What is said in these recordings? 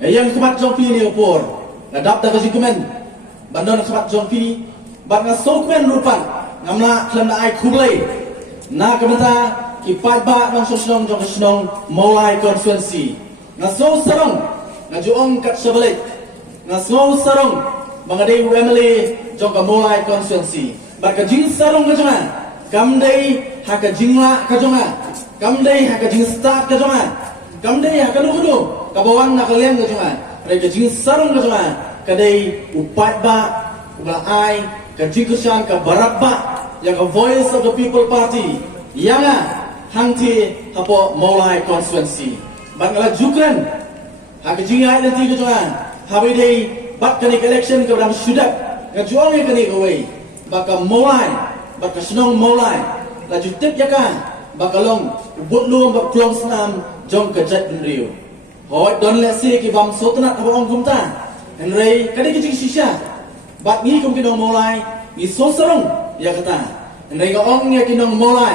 Yang kemat jongpi ni opor ngadap dah kasimen bandon kemat jongpi bat nga sokmen rupan ngamla klam na ai khublai na kamata ki pai ba nong sosnong jong sosnong molai constituency nga so sarong nga juong kat sabalai nga so sarong bangadei UMLA jong ka molai constituency bat ka jing sarong ka jonga kamdei ha ka jingla ka jonga kamdei ha ka jing start ka jonga kamdei ha ka nukudu kabawan na kalian ka jonga mereka jing sarong ka jonga kadai upat ba ubala ai ka jing kusyan ka barak ba yang ka voice of the people party yang hangti hapo molai constituency bangala jukran ha ka jing ai nanti ka jonga habi dei bat kani election ka bram sudak nga juang e kani away baka molai baka snong molai la jutip yaka bakalong ubut luang bak klong snam jong ka jat rio hoi don le si ki bam sotna abo ong kumta henrei kadi ki shisha bat ni kum kinong molai ni so sarong ya kata henrei ga ong ya kinong molai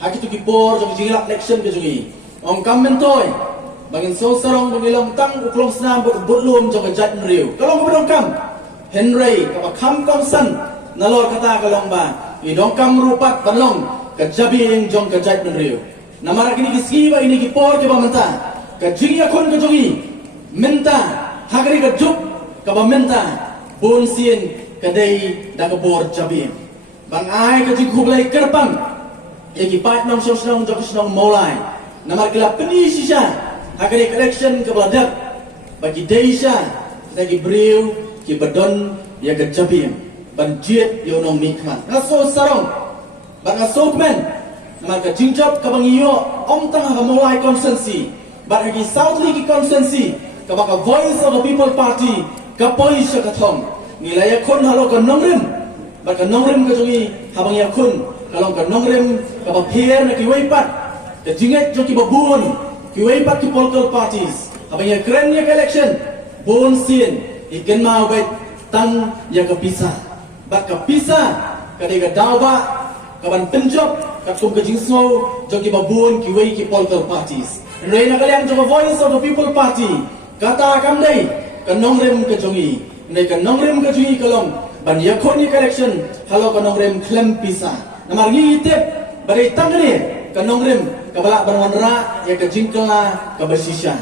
haki tu ki por jong jingla election ke jungi ong kam mentoy bangin so sarong bangilong tang uklong snam ubut luang jong ka jat rio kalong ko kam henrei ka kam kam san nalor kata kalong ba idong kam rupat balong kajabi yang jong ka jat rio namara kini kisiwa ini ki por ke bamanta kajing yakon kajongi menta hagari kajuk kaba menta bon sien kadai da kabor jabi bang ai kajing kublai kerpang yaki pat nong sosnong jokosnong molai namar kila peni sisa hagari election kabladak bagi deisa lagi briu ki badon ya kajabi banjit yo nong mikman ngaso sarong bang asokmen namar kajing job kabang iyo ong tengah molai consensi but hagi South League constituency kabaka voice of the people party kapoi syakathong nilai yakun halo ka nongrim but ka nongrim ka jongi habang yakun kalong ka nongrim kaba pier na kiwaipat ka jinget jo ki babun kiwaipat ki political parties habang ya kren ya election bon sien iken mau bet tang ya ka pisa but ka pisa kadai ka dawa kaban penjob ka kum ka jingsno jo ki babun kiwai ki political parties Reina kalian coba voice of the people party kata kamdai kanongrem kejongi nei kanongrem kejongi kalong ban yakoni collection halo kanongrem klem pisa namar ngitip badai tangri kanongrem kabala berwanra ya kejingkala kabasisha